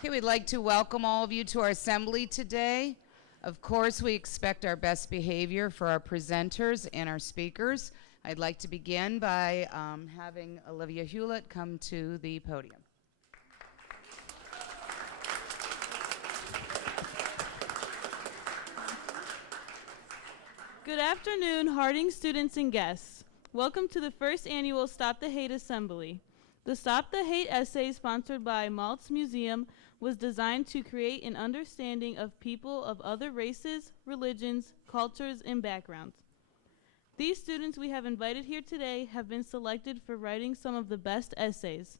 Okay, we'd like to welcome all of you to our assembly today. Of course, we expect our best behavior for our presenters and our speakers. I'd like to begin by having Olivia Hewlett come to the podium. Good afternoon, Harding students and guests. Welcome to the first annual Stop the Hate Assembly. The Stop the Hate essay, sponsored by Maltz Museum, was designed to create an understanding of people of other races, religions, cultures, and backgrounds. These students we have invited here today have been selected for writing some of the best essays.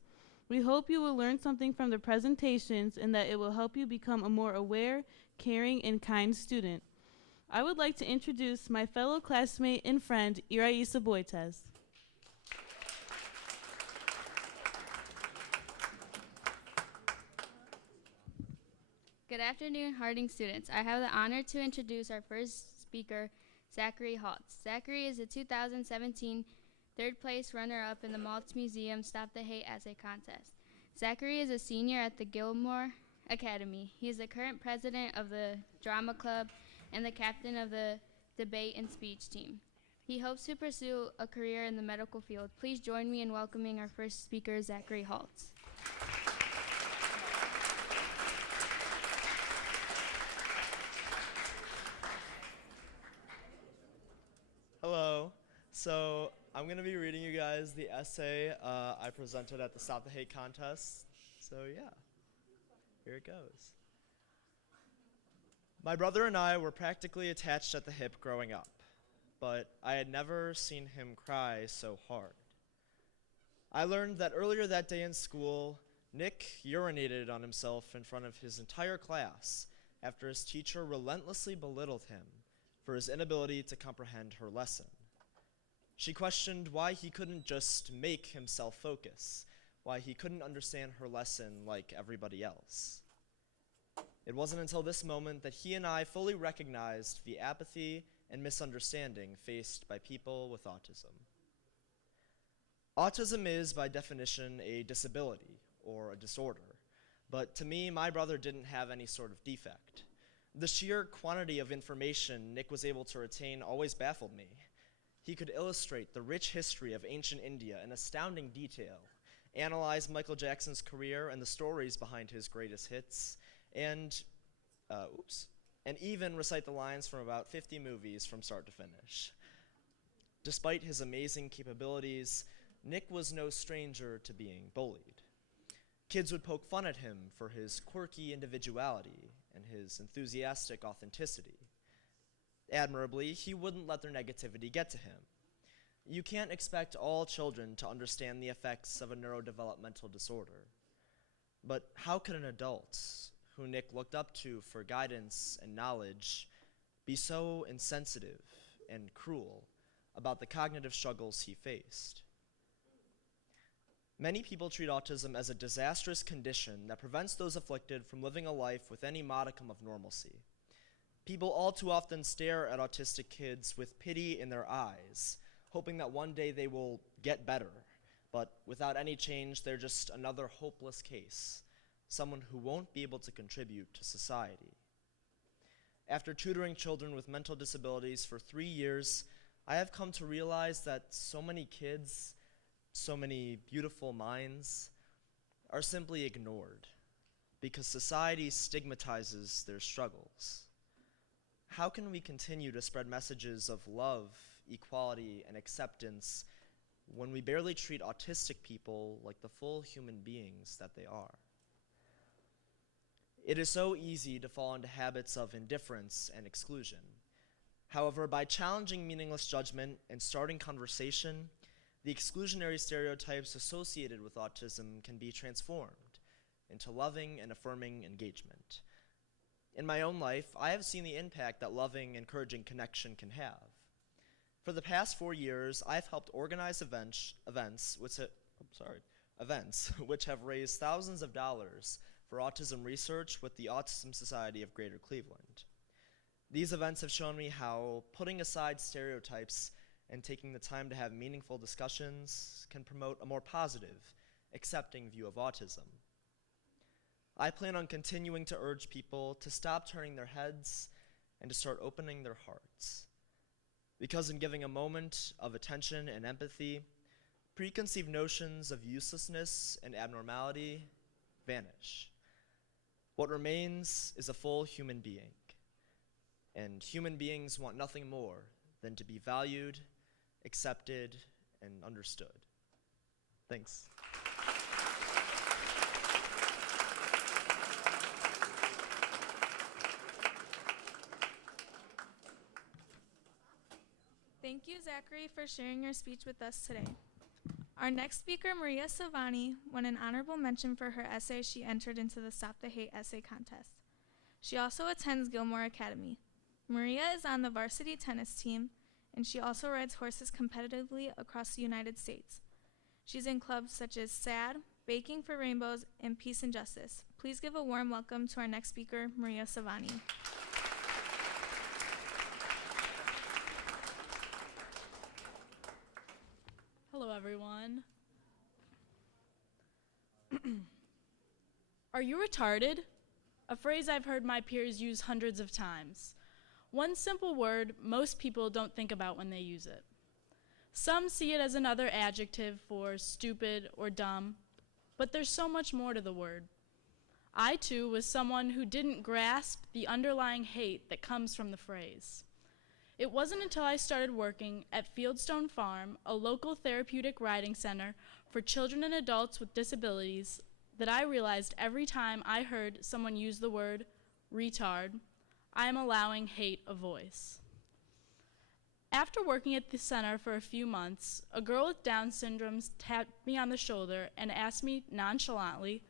We hope you will learn something from the presentations and that it will help you become a more aware, caring, and kind student. I would like to introduce my fellow classmate and friend, Iraisa Boitez. Good afternoon, Harding students. I have the honor to introduce our first speaker, Zachary Haltz. Zachary is a 2017 third place runner-up in the Maltz Museum Stop the Hate Essay Contest. Zachary is a senior at the Gilmore Academy. He is the current president of the drama club and the captain of the debate and speech team. He hopes to pursue a career in the medical field. Please join me in welcoming our first speaker, Zachary Haltz. Hello. So I'm going to be reading you guys the essay I presented at the Stop the Hate contest. So yeah, here it goes. My brother and I were practically attached at the hip growing up, but I had never seen him cry so hard. I learned that earlier that day in school, Nick urinated on himself in front of his entire class after his teacher relentlessly belittled him for his inability to comprehend her lesson. She questioned why he couldn't just make himself focus, why he couldn't understand her lesson like everybody else. It wasn't until this moment that he and I fully recognized the apathy and misunderstanding faced by people with autism. Autism is, by definition, a disability or a disorder, but to me, my brother didn't have any sort of defect. The sheer quantity of information Nick was able to retain always baffled me. He could illustrate the rich history of ancient India in astounding detail, analyze Michael Jackson's career and the stories behind his greatest hits, and even recite the lines from about 50 movies from start to finish. Despite his amazing capabilities, Nick was no stranger to being bullied. Kids would poke fun at him for his quirky individuality and his enthusiastic authenticity. Admirably, he wouldn't let their negativity get to him. You can't expect all children to understand the effects of a neurodevelopmental disorder. But how could an adult, who Nick looked up to for guidance and knowledge, be so insensitive and cruel about the cognitive struggles he faced? Many people treat autism as a disastrous condition that prevents those afflicted from living a life with any modicum of normalcy. People all too often stare at autistic kids with pity in their eyes, hoping that one day they will get better, but without any change, they're just another hopeless case, someone who won't be able to contribute to society. After tutoring children with mental disabilities for 3 years, I have come to realize that so many kids, so many beautiful minds, are simply ignored because society stigmatizes their struggles. How can we continue to spread messages of love, equality, and acceptance when we barely treat autistic people like the full human beings that they are? It is so easy to fall into habits of indifference and exclusion. However, by challenging meaningless judgment and starting conversation, the exclusionary stereotypes associated with autism can be transformed into loving and affirming engagement. In my own life, I have seen the impact that loving, encouraging connection can have. For the past 4 years, I've helped organize events which have raised thousands of dollars for autism research with the Autism Society of Greater Cleveland. These events have shown me how putting aside stereotypes and taking the time to have meaningful discussions can promote a more positive, accepting view of autism. I plan on continuing to urge people to stop turning their heads and to start opening their hearts. Because in giving a moment of attention and empathy, preconceived notions of uselessness and abnormality vanish. What remains is a full human being, and human beings want nothing more than to be valued, accepted, and understood. Thanks. Thank you, Zachary, for sharing your speech with us today. Our next speaker, Maria Savani, won an honorable mention for her essay she entered into the Stop the Hate essay contest. She also attends Gilmore Academy. Maria is on the varsity tennis team, and she also rides horses competitively across the United States. She's in clubs such as SAD, Baking for Rainbows, and Peace and Justice. Please give a warm welcome to our next speaker, Maria Savani. Hello, everyone. Are you retarded? A phrase I've heard my peers use hundreds of times. One simple word most people don't think about when they use it. Some see it as another adjective for stupid or dumb, but there's so much more to the word. I, too, was someone who didn't grasp the underlying hate that comes from the phrase. It wasn't until I started working at Fieldstone Farm, a local therapeutic riding center for children and adults with disabilities, that I realized every time I heard someone use the word retard, I am allowing hate a voice. After working at the center for a few months, a girl with Down syndrome tapped me on the shoulder and asked me nonchalantly,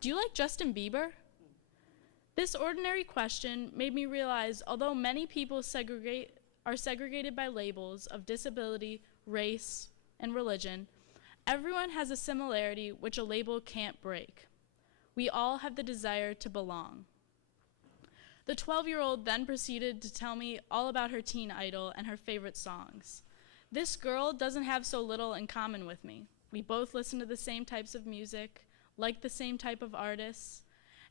"Do you like Justin Bieber?" This ordinary question made me realize although many people are segregated by labels of disability, race, and religion, everyone has a similarity which a label can't break. We all have the desire to belong. The 12-year-old then proceeded to tell me all about her teen idol and her favorite songs. This girl doesn't have so little in common with me. We both listen to the same types of music, like the same type of artists,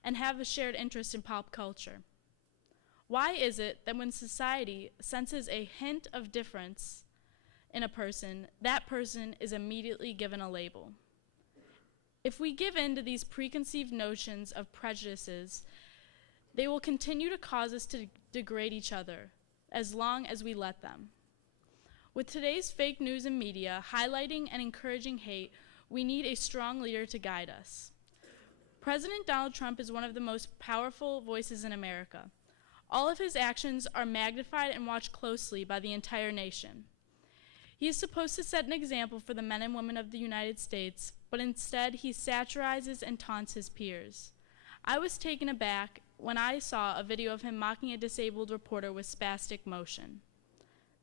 and have a shared interest in pop culture. Why is it that when society senses a hint of difference in a person, that person is immediately given a label? If we give in to these preconceived notions of prejudices, they will continue to cause us to degrade each other as long as we let them. With today's fake news and media highlighting and encouraging hate, we need a strong leader to guide us. President Donald Trump is one of the most powerful voices in America. All of his actions are magnified and watched closely by the entire nation. He is supposed to set an example for the men and women of the United States, but instead he satirizes and taunts his peers. I was taken aback when I saw a video of him mocking a disabled reporter with spastic motion.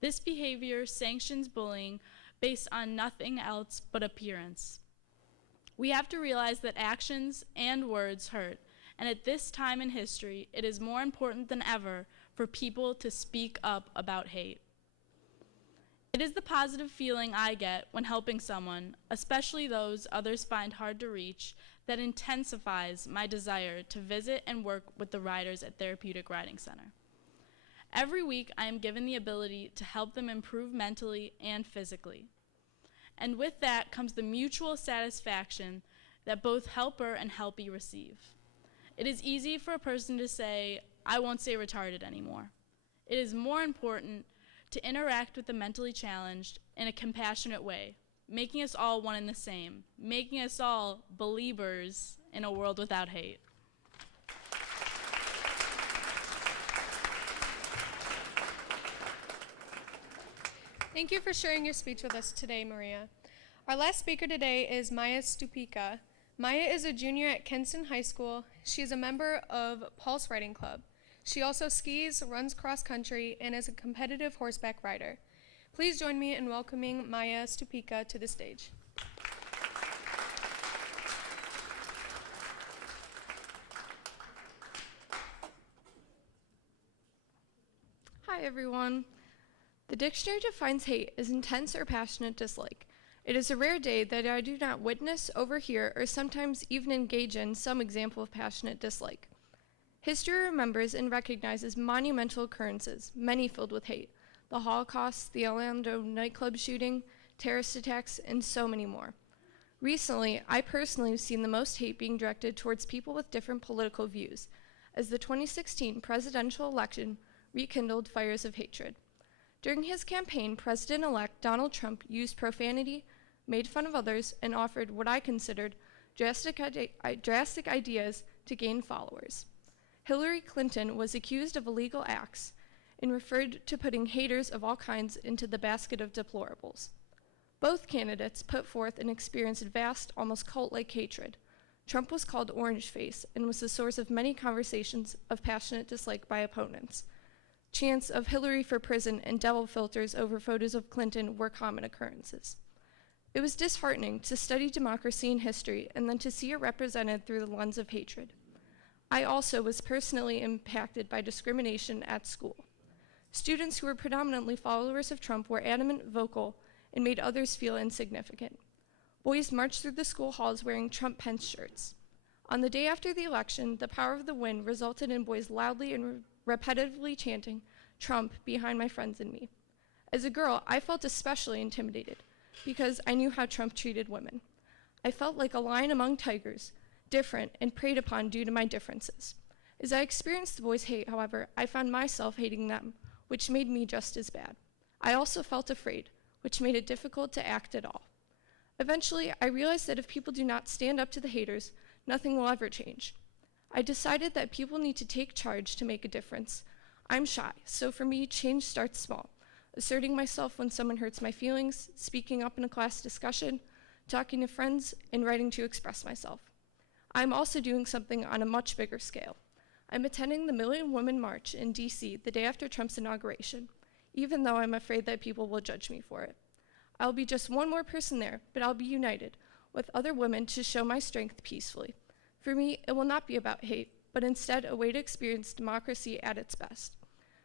This behavior sanctions bullying based on nothing else but appearance. We have to realize that actions and words hurt, and at this time in history, it is more important than ever for people to speak up about hate. It is the positive feeling I get when helping someone, especially those others find hard to reach, that intensifies my desire to visit and work with the riders at Therapeutic Riding Center. Every week, I am given the ability to help them improve mentally and physically. And with that comes the mutual satisfaction that both helper and helpee receive. It is easy for a person to say, "I won't say retarded anymore." It is more important to interact with the mentally challenged in a compassionate way, making us all one and the same, making us all believers in a world without hate. Thank you for sharing your speech with us today, Maria. Our last speaker today is Maya Stupica. Maya is a junior at Kenston High School. She is a member of Pulse Riding Club. She also skis, runs cross country, and is a competitive horseback rider. Please join me in welcoming Maya Stupica to the stage. Hi everyone. The dictionary defines hate as intense or passionate dislike. It is a rare day that I do not witness, overhear, or sometimes even engage in some example of passionate dislike. History remembers and recognizes monumental occurrences, many filled with hate. The Holocaust, the Orlando nightclub shooting, terrorist attacks, and so many more. Recently, I personally have seen the most hate being directed towards people with different political views, as the 2016 presidential election rekindled fires of hatred. During his campaign, President-elect Donald Trump used profanity, made fun of others, and offered what I considered drastic ideas to gain followers. Hillary Clinton was accused of illegal acts and referred to putting haters of all kinds into the basket of deplorables. Both candidates put forth and experienced vast, almost cult-like hatred. Trump was called Orange Face and was the source of many conversations of passionate dislike by opponents. Chants of Hillary for prison and devil filters over photos of Clinton were common occurrences. It was disheartening to study democracy and history and then to see it represented through the lens of hatred. I also was personally impacted by discrimination at school. Students who were predominantly followers of Trump were adamant, vocal, and made others feel insignificant. Boys marched through the school halls wearing Trump Pence shirts. On the day after the election, the power of the win resulted in boys loudly and repetitively chanting Trump behind my friends and me. As a girl, I felt especially intimidated because I knew how Trump treated women. I felt like a lion among tigers, different and preyed upon due to my differences. As I experienced the boys' hate, however, I found myself hating them, which made me just as bad. I also felt afraid, which made it difficult to act at all. Eventually, I realized that if people do not stand up to the haters, nothing will ever change. I decided that people need to take charge to make a difference. I'm shy, so for me, change starts small. Asserting myself when someone hurts my feelings, speaking up in a class discussion, talking to friends, and writing to express myself. I'm also doing something on a much bigger scale. I'm attending the Million Women March in DC the day after Trump's inauguration, even though I'm afraid that people will judge me for it. I'll be just one more person there, but I'll be united with other women to show my strength peacefully. For me, it will not be about hate, but instead a way to experience democracy at its best.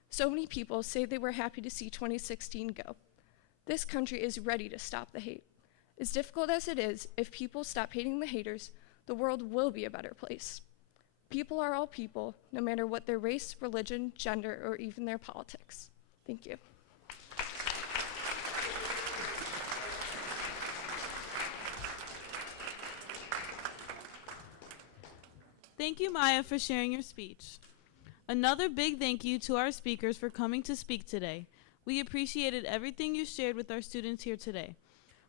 So many people say they were happy to see 2016 go. This country is ready to stop the hate. As difficult as it is, if people stop hating the haters, the world will be a better place. People are all people, no matter what their race, religion, gender, or even their politics. Thank you. Thank you, Maya, for sharing your speech. Another big thank you to our speakers for coming to speak today. We appreciated everything you shared with our students here today.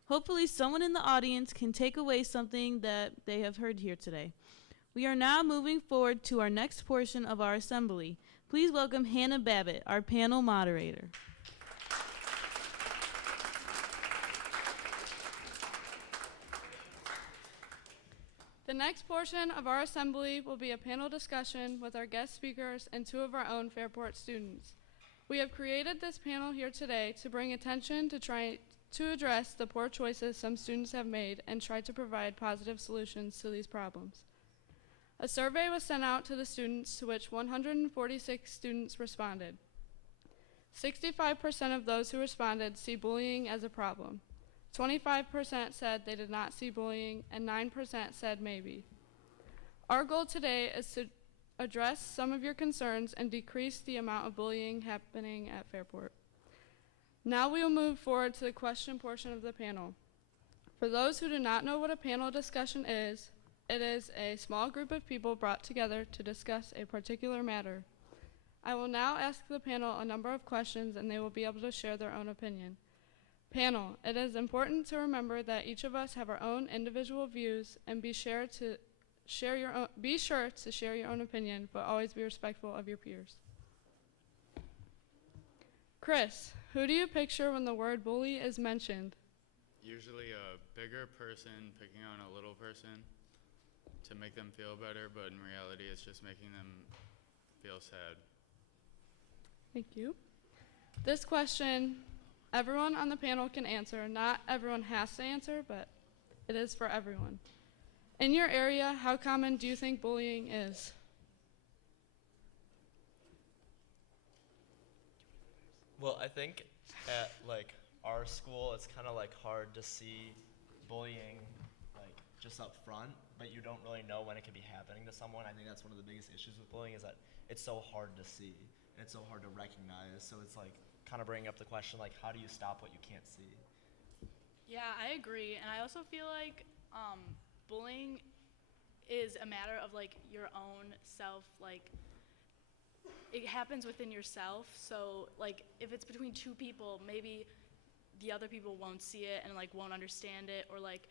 Hopefully someone in the audience can take away something that they have heard here today. We are now moving forward to our next portion of our assembly. Please welcome Hannah Babbitt, our panel moderator. The next portion of our assembly will be a panel discussion with our guest speakers and two of our own Fairport students. We have created this panel here today to bring attention to try to address the poor choices some students have made and try to provide positive solutions to these problems. A survey was sent out to the students to which 146 students responded. 65% of those who responded see bullying as a problem. 25% said they did not see bullying, and 9% said maybe. Our goal today is to address some of your concerns and decrease the amount of bullying happening at Fairport. Now we will move forward to the question portion of the panel. For those who do not know what a panel discussion is, it is a small group of people brought together to discuss a particular matter. I will now ask the panel a number of questions and they will be able to share their own opinion. Panel, it is important to remember that each of us have our own individual views and be sure to share your own opinion, but always be respectful of your peers. Chris, who do you picture when the word bully is mentioned? Usually a bigger person picking on a little person to make them feel better, but in reality it's just making them feel sad. Thank you. This question, everyone on the panel can answer. Not everyone has to answer, but it is for everyone. In your area, how common do you think bullying is? Well, I think at our school, it's kind of like hard to see bullying like just up front, but you don't really know when it could be happening to someone. I think that's one of the biggest issues with bullying is that it's so hard to see and it's so hard to recognize. So it's like kind of bringing up the question like, how do you stop what you can't see? Yeah, I agree. And I also feel like bullying is a matter of like your own self, like it happens within yourself. So like if it's between two people, maybe the other people won't see it and like won't understand it. Or like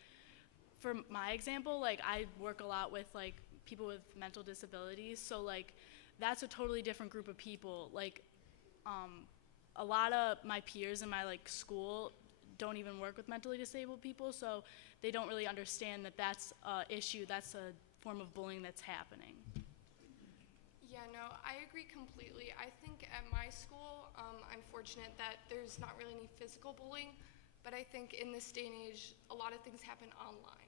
for my example, like I work a lot with like people with mental disabilities, so like that's a totally different group of people. Like a lot of my peers in my like school don't even work with mentally disabled people, so they don't really understand that that's a issue, that's a form of bullying that's happening. Yeah, no, I agree completely. I think at my school, I'm fortunate that there's not really any physical bullying, but I think in this day and age, a lot of things happen online.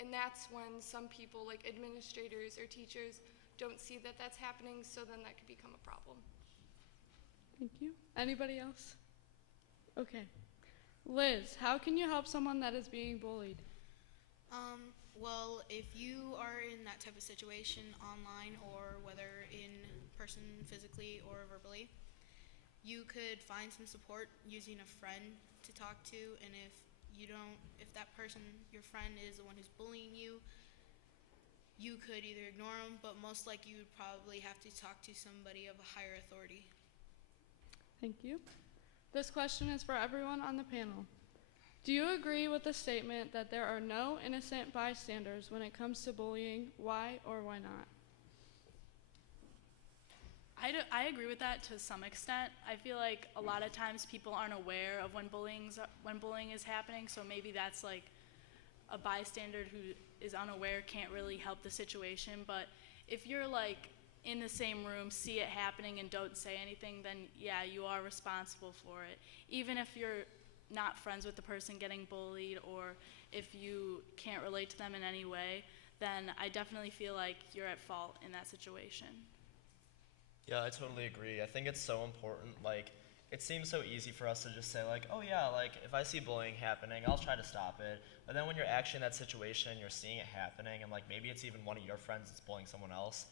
And that's when some people, like administrators or teachers, don't see that that's happening, so then that could become a problem. Thank you. Anybody else? Okay. Liz, how can you help someone that is being bullied? Well, if you are in that type of situation online or whether in person physically or verbally, you could find some support using a friend to talk to, and if that person, your friend, is the one who's bullying you, you could either ignore them, but most likely you would probably have to talk to somebody of a higher authority. Thank you. This question is for everyone on the panel. Do you agree with the statement that there are no innocent bystanders when it comes to bullying? Why or why not? I agree with that to some extent. I feel like a lot of times people aren't aware of when bullying is happening, so maybe that's like a bystander who is unaware can't really help the situation. But if you're like in the same room, see it happening and don't say anything, then yeah, you are responsible for it. Even if you're not friends with the person getting bullied, or if you can't relate to them in any way, then I definitely feel like you're at fault in that situation. Yeah, I totally agree. I think it's so important. Like, it seems so easy for us to just say like, oh yeah, like if I see bullying happening, I'll try to stop it. But then when you're actually in that situation, you're seeing it happening, and like maybe it's even one of your friends that's bullying someone else,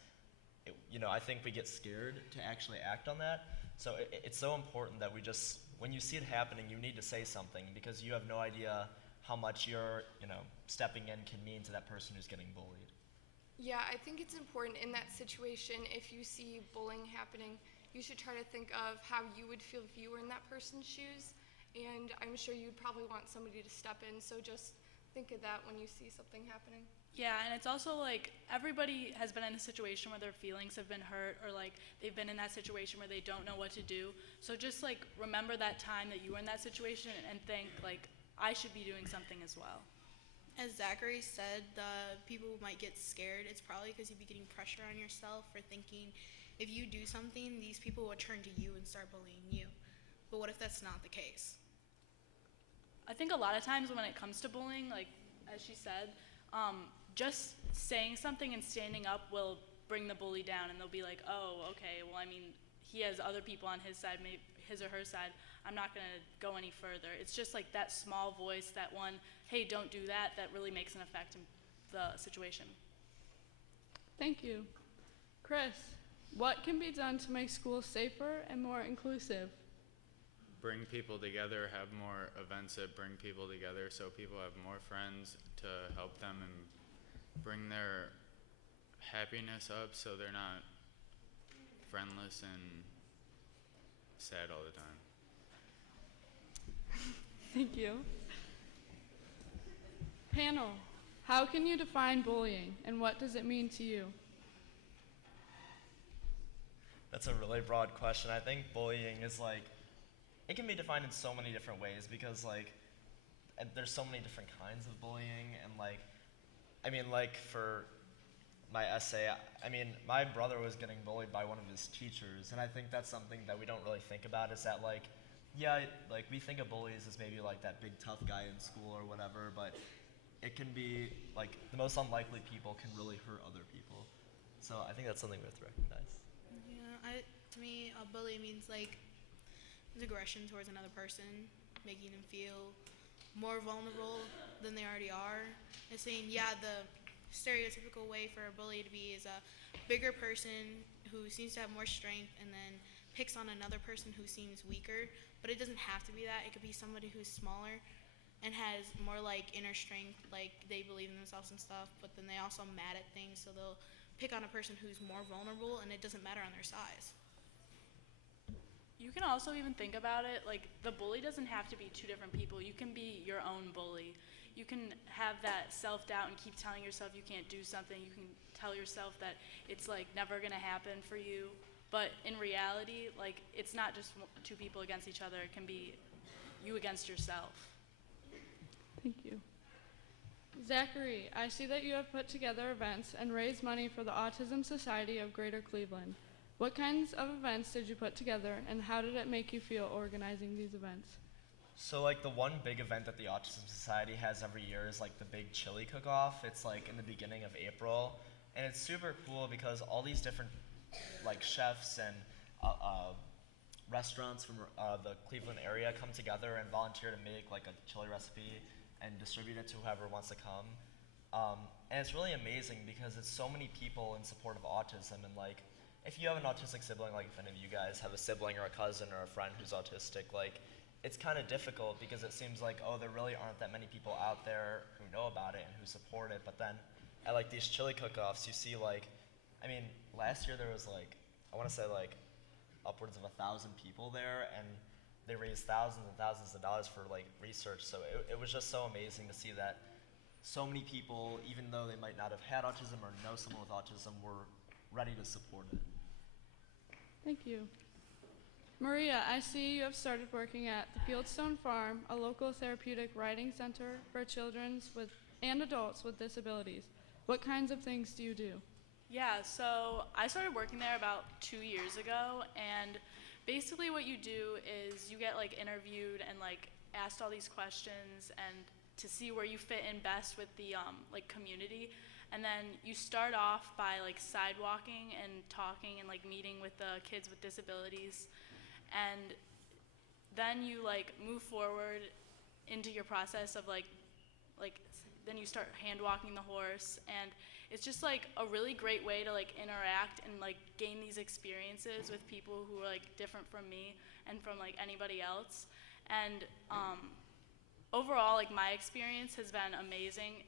I think we get scared to actually act on that. So it's so important that we just, when you see it happening, you need to say something, because you have no idea how much your, stepping in can mean to that person who's getting bullied. Yeah, I think it's important in that situation, if you see bullying happening, you should try to think of how you would feel if you were in that person's shoes, and I'm sure you'd probably want somebody to step in, so just think of that when you see something happening. Yeah, and it's also like everybody has been in a situation where their feelings have been hurt, or like they've been in that situation where they don't know what to do. So just like remember that time that you were in that situation and think like, I should be doing something as well. As Zachary said, the people might get scared. It's probably because you'd be getting pressure on yourself for thinking if you do something, these people will turn to you and start bullying you. But what if that's not the case? I think a lot of times when it comes to bullying, like as she said, just saying something and standing up will bring the bully down, and they'll be like, oh, okay, well, I mean, he has other people on his side, maybe his or her side, I'm not going to go any further. It's just like that small voice, that one, hey, don't do that, that really makes an effect in the situation. Thank you. Chris, what can be done to make schools safer and more inclusive? Bring people together, have more events that bring people together so people have more friends to help them and bring their happiness up so they're not friendless and sad all the time. Thank you. Panel, how can you define bullying and what does it mean to you? That's a really broad question. I think bullying is like, it can be defined in so many different ways, because like, and there's so many different kinds of bullying, and like for my essay, my brother was getting bullied by one of his teachers, and I think that's something that we don't really think about, is that like, yeah, like we think of bullies as maybe like that big tough guy in school or whatever, but it can be like the most unlikely people can really hurt other people. So I think that's something we have to recognize. Yeah, to me, a bully means like aggression towards another person. making them feel more vulnerable than they already are. And saying, yeah, the stereotypical way for a bully to be is a bigger person who seems to have more strength and then picks on another person who seems weaker. But it doesn't have to be that. It could be somebody who's smaller and has more like inner strength, like they believe in themselves and stuff, but then they also mad at things, so they'll pick on a person who's more vulnerable, and it doesn't matter on their size. You can also even think about it, like the bully doesn't have to be two different people. You can be your own bully. You can have that self-doubt and keep telling yourself you can't do something. You can tell yourself that it's like never gonna happen for you. But in reality, like it's not just two people against each other. It can be you against yourself. Thank you. Zachary, I see that you have put together events and raised money for the Autism Society of Greater Cleveland. What kinds of events did you put together, and how did it make you feel organizing these events? So like the one big event that the Autism Society has every year is like the big chili cook-off. It's like in the beginning of April, and it's super cool because all these different like chefs and restaurants from the Cleveland area come together and volunteer to make like a chili recipe and distribute it to whoever wants to come. And it's really amazing because it's so many people in support of autism, and like if you have an autistic sibling, like if any of you guys have a sibling or a cousin or a friend who's autistic, like it's kind of difficult because it seems like, oh, there really aren't that many people out there who know about it and who support it. But then at like these chili cook-offs, you see like, I mean, last year there was like, I want to say like upwards of 1,000 people there, and they raised thousands and thousands of dollars for like research. So it was just so amazing to see that so many people, even though they might not have had autism or know someone with autism, were ready to support it. Thank you. Maria, I see you have started working at the Fieldstone Farm, a local therapeutic riding center for children and adults with disabilities. What kinds of things do you do? Yeah, so I started working there about 2 years ago, and basically what you do is you get like interviewed and like asked all these questions and to see where you fit in best with the like community. And then you start off by like sidewalking and talking and like meeting with the kids with disabilities. And then you like move forward into your process of like then you start hand walking the horse, and it's just like a really great way to like interact and like gain these experiences with people who are like different from me and from like anybody else. And overall, like my experience has been amazing.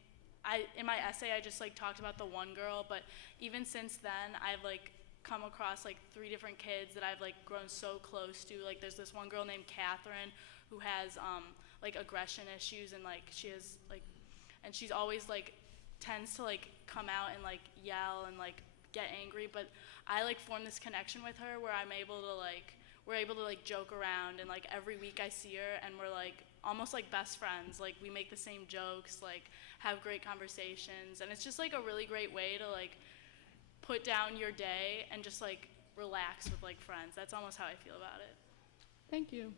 In my essay, I just like talked about the one girl, but even since then, I've like come across like 3 different kids that I've like grown so close to. Like there's this one girl named Catherine who has like aggression issues, and like she has like, and she's always like tends to like come out and like yell and like get angry, but I like form this connection with her where we're able to like joke around, and like every week I see her and we're like almost like best friends. Like we make the same jokes, like have great conversations, and it's just like a really great way to like put down your day and just like relax with like friends. That's almost how I feel about it. Thank you.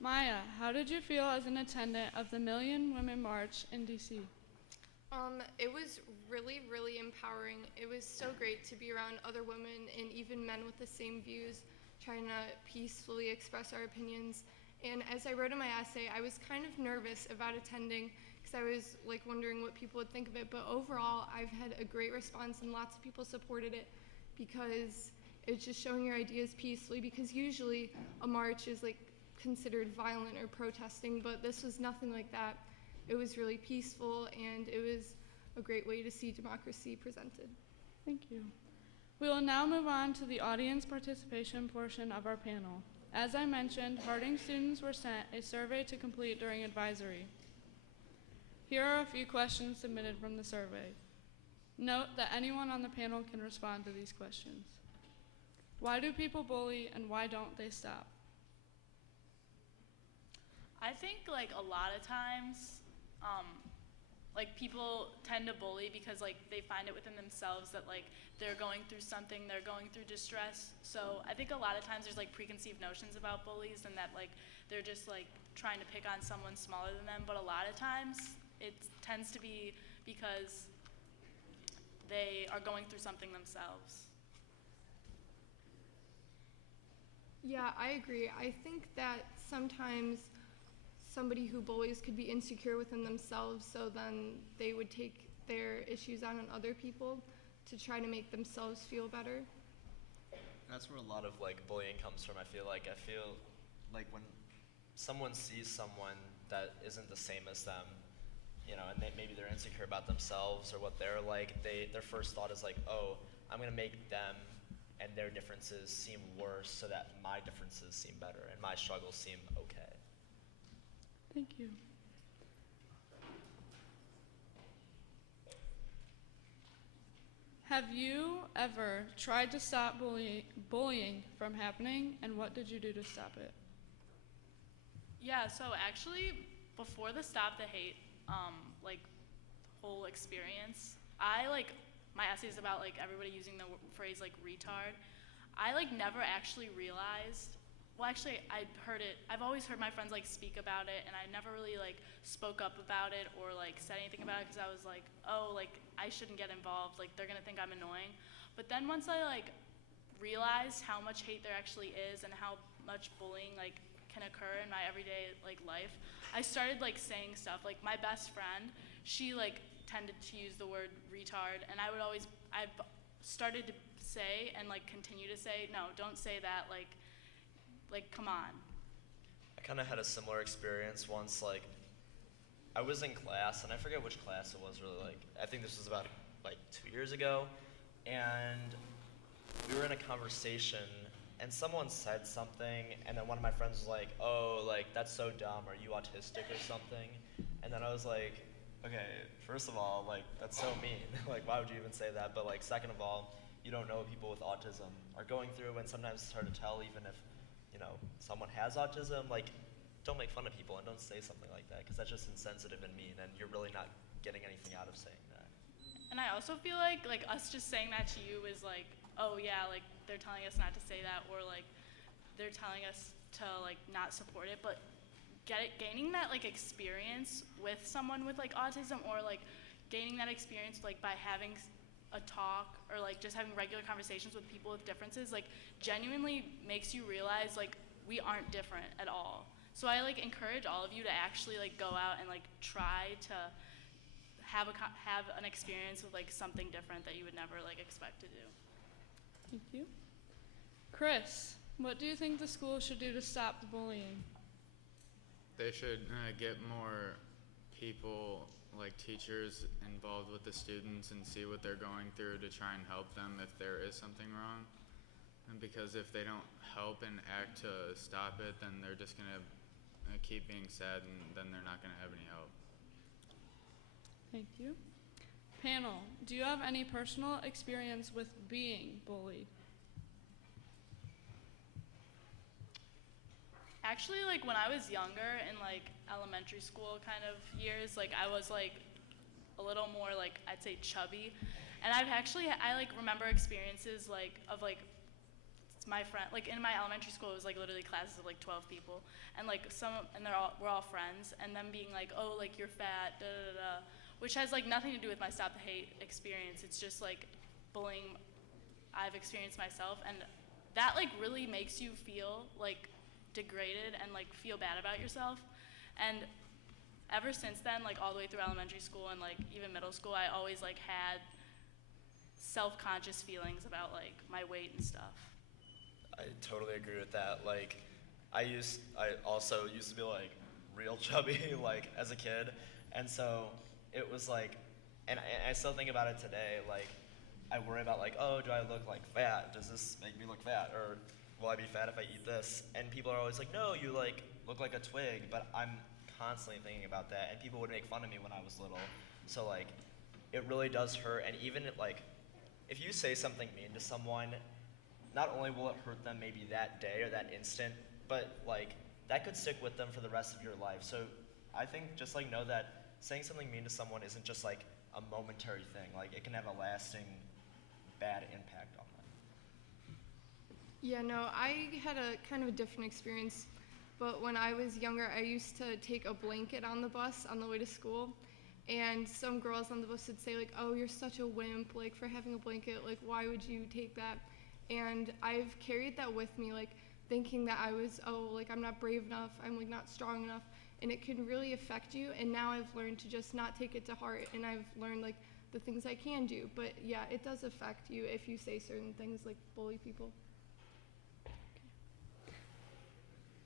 Maya, how did you feel as an attendant of the Million Women March in DC? It was really, really empowering. It was so great to be around other women and even men with the same views, trying to peacefully express our opinions. And as I wrote in my essay, I was kind of nervous about attending because I was like wondering what people would think of it. But overall, I've had a great response, and lots of people supported it because it's just showing your ideas peacefully, because usually a march is like considered violent or protesting, but this was nothing like that. It was really peaceful, and it was a great way to see democracy presented. Thank you. We will now move on to the audience participation portion of our panel. As I mentioned, Harding students were sent a survey to complete during advisory. Here are a few questions submitted from the survey. Note that anyone on the panel can respond to these questions. Why do people bully, and why don't they stop? I think like a lot of times like people tend to bully because like they find it within themselves that like they're going through something, they're going through distress. So I think a lot of times there's like preconceived notions about bullies, and that like they're just like trying to pick on someone smaller than them, but a lot of times it tends to be because they are going through something themselves. Yeah, I agree. I think that sometimes somebody who bullies could be insecure within themselves, so then they would take their issues out on other people to try to make themselves feel better. That's where a lot of like bullying comes from. I feel like when someone sees someone that isn't the same as them, you know, and maybe they're insecure about themselves or what they're like, their first thought is like, oh, I'm gonna make them and their differences seem worse so that my differences seem better and my struggles seem okay. Thank you. Have you ever tried to stop bullying from happening, and what did you do to stop it? Yeah, so actually, before the Stop the Hate, whole experience, my essay is about, everybody using the phrase, retard. I, never actually realized, well, actually, I've always heard my friends, speak about it, and I never really, spoke up about it or, said anything about it because I was like, oh, I shouldn't get involved, they're gonna think I'm annoying. But then once I, realized how much hate there actually is and how much bullying, can occur in my everyday, life, I started, saying stuff. My best friend, she, tended to use the word retard, and I've started to say and, continue to say, no, don't say that, come on. I kind of had a similar experience once. I was in class, and I forget which class it was really. I think this was about 2 years ago, and we were in a conversation, and someone said something, and then one of my friends was like, oh, that's so dumb, are you autistic or something? And then I was like, okay, first of all, that's so mean. Why would you even say that? But second of all, you don't know what people with autism are going through, and sometimes it's hard to tell even if, someone has autism. Don't make fun of people and don't say something like that, because that's just insensitive and mean, and you're really not getting anything out of saying that. And I also feel like us just saying that to you is oh yeah, they're telling us not to say that, or they're telling us to not support it, but gaining that experience with someone with autism, or gaining that experience by having a talk or just having regular conversations with people with differences genuinely makes you realize we aren't different at all. So I encourage all of you to actually go out and try to have an experience with something different that you would never expect to do. Thank you. Chris, what do you think the school should do to stop the bullying? They should get more people, teachers, involved with the students and see what they're going through to try and help them if there is something wrong. And because if they don't help and act to stop it, then they're just going to keep being sad, and then they're not going to have any help. Thank you. Panel, do you have any personal experience with being bullied? Actually, when I was younger in elementary school kind of years, I was a little more I'd say chubby, and I remember experiences of my friend in my elementary school it was literally classes of 12 people, and we're all friends, and them being oh you're fat, da da da, which has nothing to do with my Stop the Hate experience. It's just bullying I've experienced myself, and that really makes you feel degraded and feel bad about yourself. And ever since then, all the way through elementary school and even middle school, I always had self-conscious feelings about my weight and stuff. I totally agree with that. I also used to be real chubby as a kid, and so it was and I still think about it today. I worry about oh, do I look fat? Does this make me look fat? Or will I be fat if I eat this? And people are always no, you look like a twig. But I'm constantly thinking about that, and people would make fun of me when I was little. So it really does hurt. And even if you say something mean to someone, not only will it hurt them maybe that day or that instant, but that could stick with them for the rest of your life. So I think just know that saying something mean to someone isn't just a momentary thing. It can have a lasting bad impact on them. Yeah, no, I had a kind of a different experience, but when I was younger, I used to take a blanket on the bus on the way to school, and some girls on the bus would say oh, you're such a wimp, for having a blanket, why would you take that? And I've carried that with me, thinking that I was, oh, I'm not brave enough, I'm not strong enough, and it can really affect you. And now I've learned to just not take it to heart, and I've learned like the things I can do. But yeah, it does affect you if you say certain things like bully people.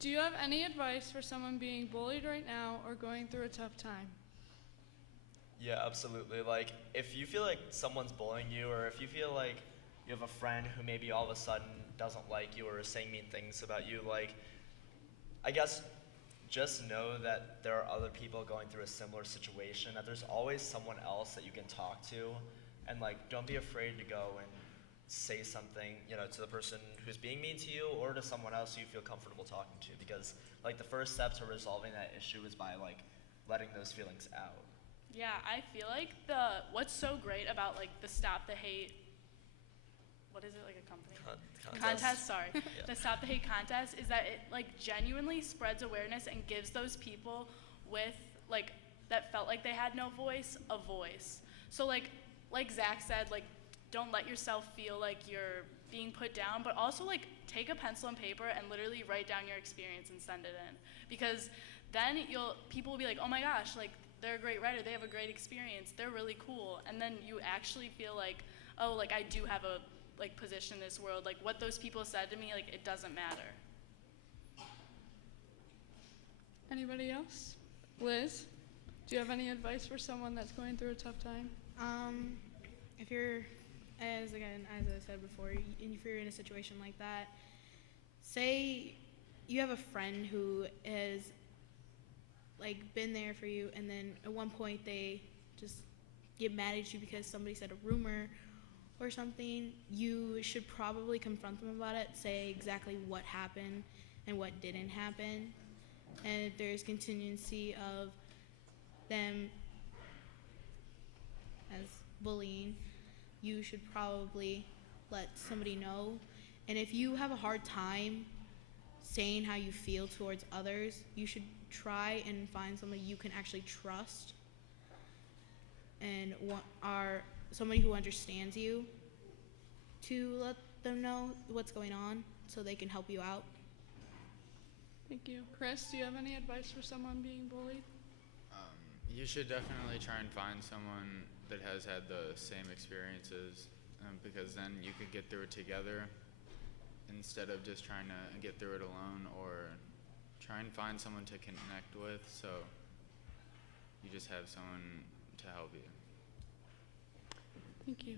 Do you have any advice for someone being bullied right now or going through a tough time? Yeah, absolutely. Like, if you feel like someone's bullying you, or if you feel like you have a friend who maybe all of a sudden doesn't like you or is saying mean things about you, like, I guess just know that there are other people going through a similar situation, that there's always someone else that you can talk to, and like, don't be afraid to go and say something, you know, to the person who's being mean to you or to someone else who you feel comfortable talking to, because like the first step to resolving that issue is by like letting those feelings out. Yeah, I feel like what's so great about like the Stop the Hate, what is it, like a company? Contest, sorry. Yeah. The Stop the Hate contest is that it like genuinely spreads awareness and gives those people with like that felt like they had no voice a voice. So like Zach said, like don't let yourself feel like you're being put down, but also like take a pencil and paper and literally write down your experience and send it in, because then people will be like, oh my gosh, like they're a great writer, they have a great experience, they're really cool, and then you actually feel like, oh, like I do have a like position in this world, like what those people said to me, like it doesn't matter. Anybody else? Liz, do you have any advice for someone that's going through a tough time? If you're, as I said before, if you're in a situation like that, say you have a friend who has like been there for you, and then at one point they just get mad at you because somebody said a rumor or something. You should probably confront them about it, say exactly what happened and what didn't happen, and if there's contingency of them as bullying, you should probably let somebody know. And if you have a hard time saying how you feel towards others, you should try and find somebody you can actually trust and somebody who understands you, to let them know what's going on so they can help you out. Thank you. Chris, do you have any advice for someone being bullied? You should definitely try and find someone that has had the same experiences, because then you could get through it together instead of just trying to get through it alone, or try and find someone to connect with so you just have someone to help you. Thank you.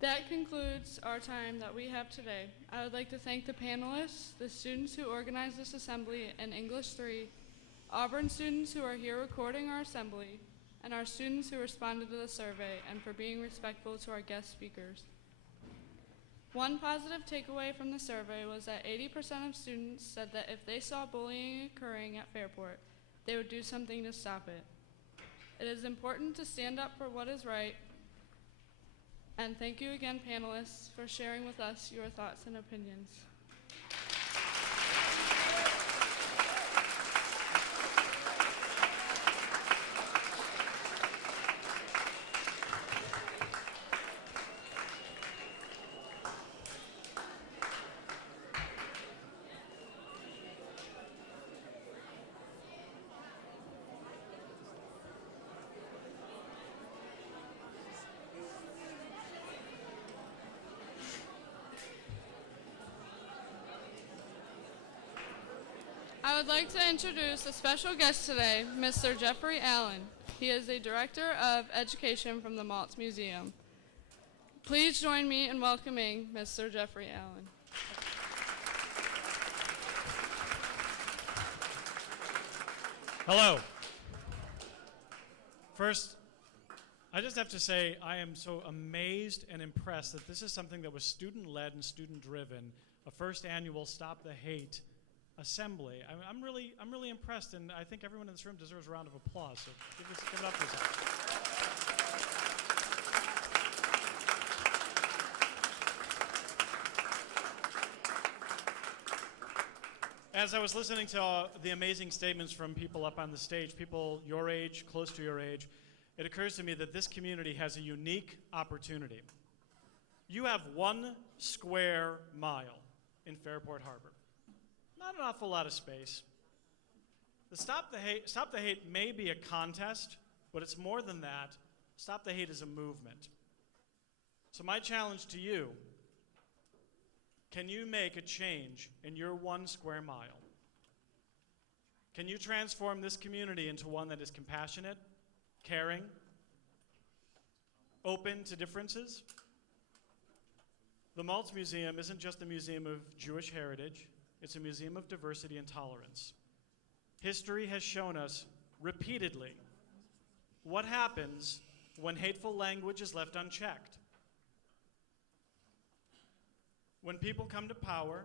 That concludes our time that we have today. I would like to thank the panelists, the students who organized this assembly in English 3, Auburn students who are here recording our assembly, and our students who responded to the survey, and for being respectful to our guest speakers. One positive takeaway from the survey was that 80% of students said that if they saw bullying occurring at Fairport, they would do something to stop it. It is important to stand up for what is right, and thank you again, panelists, for sharing with us your thoughts and opinions. I would like to introduce a special guest today, Mr. Jeffrey Allen. He is a Director of Education from the Maltz Museum. Please join me in welcoming Mr. Jeffrey Allen. Hello. First, I just have to say I am so amazed and impressed that this is something that was student-led and student-driven, a first annual Stop the Hate assembly. I'm really impressed, and I think everyone in this room deserves a round of applause. So give it up for yourself. As I was listening to the amazing statements from people up on the stage, people your age, close to your age, it occurs to me that this community has a unique opportunity. You have 1 square mile in Fairport Harbor. not an awful lot of space. The Stop the Hate may be a contest, but it's more than that. Stop the Hate is a movement. So my challenge to you, can you make a change in your 1 square mile? Can you transform this community into one that is compassionate, caring, open to differences? The Maltz Museum isn't just a museum of Jewish heritage, it's a museum of diversity and tolerance. History has shown us repeatedly what happens when hateful language is left unchecked. When people come to power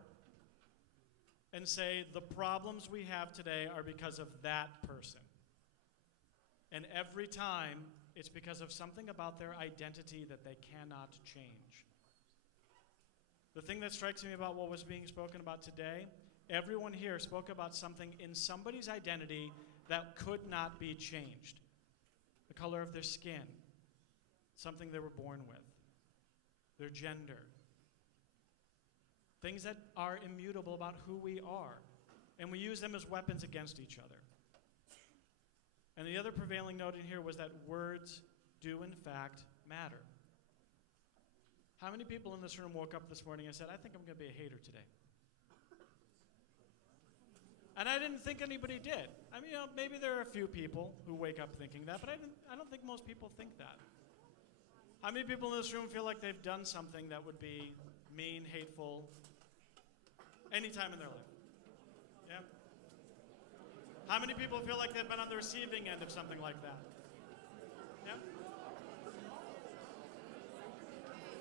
and say the problems we have today are because of that person. And every time it's because of something about their identity that they cannot change. The thing that strikes me about what was being spoken about today, everyone here spoke about something in somebody's identity that could not be changed. The color of their skin, something they were born with, their gender. Things that are immutable about who we are. And we use them as weapons against each other. And the other prevailing note in here was that words do in fact matter. How many people in this room woke up this morning and said, I think I'm going to be a hater today? And I didn't think anybody did. I mean, maybe there are a few people who wake up thinking that, but I don't think most people think that. How many people in this room feel like they've done something that would be mean, hateful, any time in their life? Yeah? How many people feel like they've been on the receiving end of something like that? Yeah?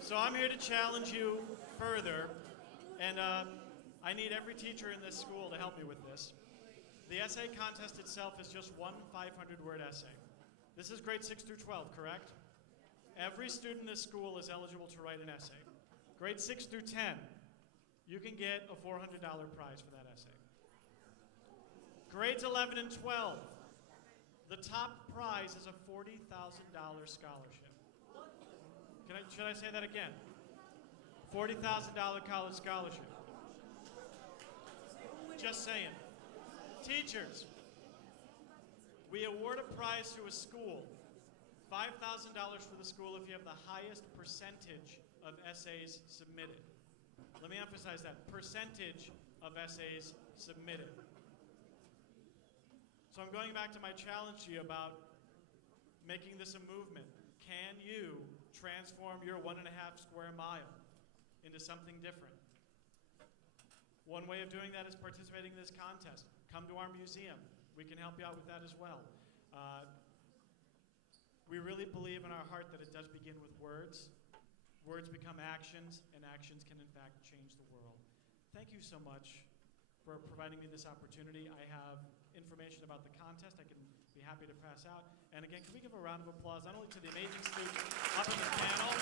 So I'm here to challenge you further, and I need every teacher in this school to help me with this. The essay contest itself is just one 500-word essay. This is grade 6 through 12, correct? Every student in this school is eligible to write an essay. Grade 6 through 10, you can get a $400 prize for that essay. Grades 11 and 12, the top prize is a $40,000 scholarship. Should I say that again? $40,000 college scholarship. Just saying. Teachers, we award a prize to a school. $5,000 for the school if you have the highest percentage of essays submitted. Let me emphasize that, percentage of essays submitted. So I'm going back to my challenge to you about making this a movement. Can you transform your 1.5 square mile into something different? One way of doing that is participating in this contest. Come to our museum. We can help you out with that as well. We really believe in our heart that it does begin with words. Words become actions, and actions can in fact change the world. Thank you so much for providing me this opportunity. I have information about the contest I can be happy to pass out. And again, can we give a round of applause not only to the amazing students up in the panel,